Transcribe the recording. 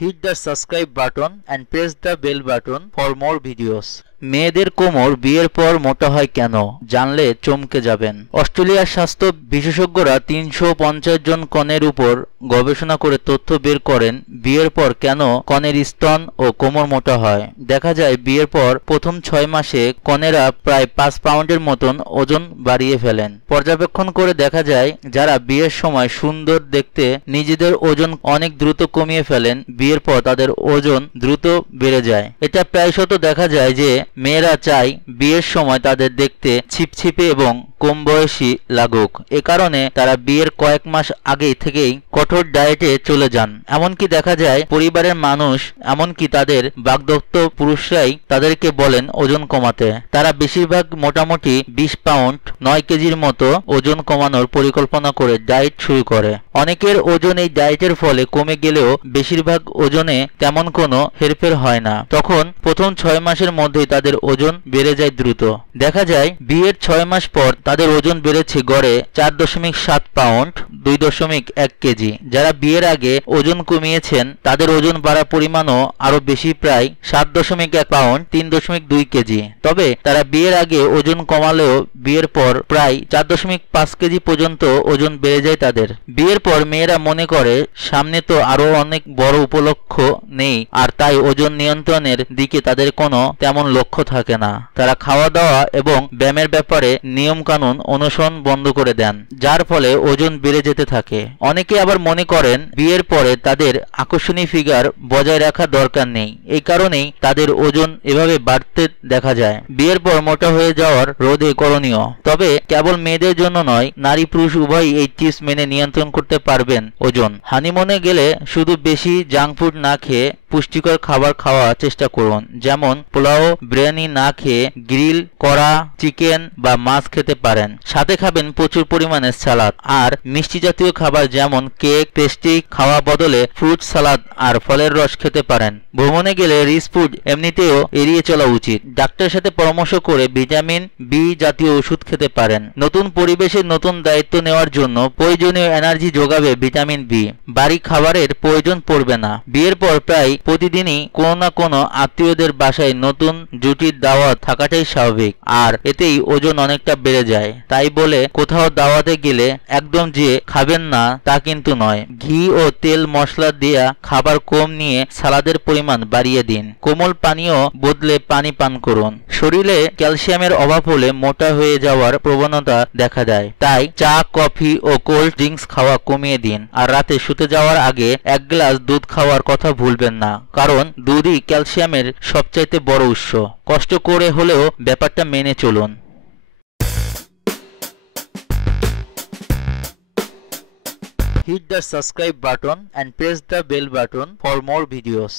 Hit the subscribe button and press the bell button for more videos. মেয়েদের কোমর বিয়ের পর মোটা হয় কেন? জানলে চমকে যাবেন। অস্ট্রেলিয়ার স্বাস্থ্য বিশেষজ্ঞরা তিনশো পঞ্চাশ জন কনের উপর গবেষণা করে তথ্য বের করেন বিয়ের পর কেন কনের স্তন ও কোমর মোটা হয়। দেখা যায় বিয়ের পর প্রথম ছয় মাসে কনেরা প্রায় পাঁচ পাউন্ডের মতন ওজন বাড়িয়ে ফেলেন। পর্যবেক্ষণ করে দেখা যায় যারা বিয়ের সময় সুন্দর দেখতে নিজেদের ওজন অনেক দ্রুত কমিয়ে ফেলেন, বিয়ের পর তাদের ওজন দ্রুত বেড়ে যায়। এটা প্রায়শত দেখা যায় যে মেয়েরা চায় বিয়ের সময় তাদের দেখতে ছিপছিপে এবং কম বয়সী লাগুক। এ কারণে তারা বিয়ের কয়েক মাস আগে থেকেই কঠোর ডায়েটে চলে যান। এমনকি দেখা যায় পরিবারের মানুষ, এমনকি তাদের বাগদত্ত পুরুষরাই তাদেরকে বলেন ওজন কমাতে। তারা বেশিরভাগ মোটামুটি বিশ পাউন্ড, নয় কেজির মতো ওজন কমানোর পরিকল্পনা করে ডায়েট শুরু করে। অনেকের ওজন এই ডায়েটের ফলে কমে গেলেও বেশিরভাগ ওজনে তেমন কোনো হেরফের হয় না। তখন প্রথম ছয় মাসের মধ্যেই তাদের ওজন বেড়ে যায় দ্রুত। দেখা যায়, বিয়ের ছয় মাস পর তাদের ওজন বেড়েছে গড়ে চার দশমিক সাত পাউন্ড, দুই দশমিক এক কেজি। যারা বিয়ের আগে ওজন কমিয়েছেন, তাদের ওজন বাড়ার পরিমাণও আরও বেশি প্রায় সাত দশমিক এক পাউন্ড, তিন দশমিক দুই কেজি। তবে তারা বিয়ের আগে ওজন কমালেও বিয়ের পর প্রায় চার দশমিক পাঁচ কেজি পর্যন্ত ওজন বেড়ে যায় তাদের। বিয়ের পর মেয়েরা মনে করে, সামনে তো আরও অনেক বড় উপলক্ষ নেই, আর তাই ওজন নিয়ন্ত্রণের দিকে তাদের কোনো তেমন লক্ষ্য থাকে না। তারা খাওয়া দাওয়া এবং ব্যায়ামের ব্যাপারে নিয়ম কানুন অনুসরণ বন্ধ করে দেন, যার ফলে ওজন বেড়ে যেতে থাকে। অনেকে আবার মনে করেন, বিয়ের পরে তাদের আকর্ষণীয় ফিগার বজায় রাখা দরকার নেই। এই কারণেই তাদের ওজন এভাবে বাড়তে দেখা যায়। বিয়ের পর মোটা হয়ে যাওয়ার রোধে করণীয়। তবে কেবল মেয়েদের জন্য নয় নারী পুরুষ উভয়ই এই টিপস মেনে নিয়ন্ত্রণ করতে পারবেন ওজন। হানিমনে গেলে শুধু বেশি জাঙ্ক ফুড না খেয়ে পুষ্টিকর খাবার খাওয়ার চেষ্টা করুন। যেমন পোলাও, বিরিয়ানি না খেয়ে গ্রিল করা চিকেন বা মাছ খেতে পারেন। সাথে খাবেন প্রচুর পরিমাণে সালাদ। আর মিষ্টি জাতীয় খাবার যেমন কেক, পেস্ট্রি খাওয়া বদলে ফ্রুট সালাদ আর ফলের রস খেতে পারেন। ভ্রমণে গেলে রিচ ফুড এমনিতেও এড়িয়ে চলা উচিত। ডাক্তারের সাথে পরামর্শ করে ভিটামিন বি জাতীয় ওষুধ খেতে পারেন। নতুন পরিবেশের নতুন দায়িত্ব নেওয়ার জন্য প্রয়োজনীয় এনার্জি যোগাবে ভিটামিন বি। বাড়ি খাবারের প্রয়োজন পড়বে না। বিয়ের পর প্রায় প্রতিদিনই কোনো না কোনো আত্মীয়দের বাসায় নতুন জুটির দাওয়াত থাকাটাই স্বাভাবিক। আর এতেই ওজন অনেকটা বেড়ে যায়। তাই বলে কোথাও দাওয়াতে গেলে একদম যে খাবেন না তা কিন্তু নয়। ঘি ও তেল মশলা দেয়া খাবার কম নিয়ে সালাদের পরিমাণ বাড়িয়ে দিন। কোমল পানীয় বদলে পানি পান করুন। শরীরে ক্যালসিয়ামের অভাব হলে মোটা হয়ে যাওয়ার প্রবণতা দেখা দেয়। তাই চা, কফি ও কোল্ড ড্রিঙ্কস খাওয়া কমিয়ে দিন। আর রাতে শুতে যাওয়ার আগে এক গ্লাস দুধ খাওয়ার কথা ভুলবেন না কারণ দুধই ক্যালসিয়ামের সবচাইতে বড় উৎস কষ্ট করে হলেও ব্যাপারটা মেনে চলুন Hit the subscribe button and press the bell button for more videos.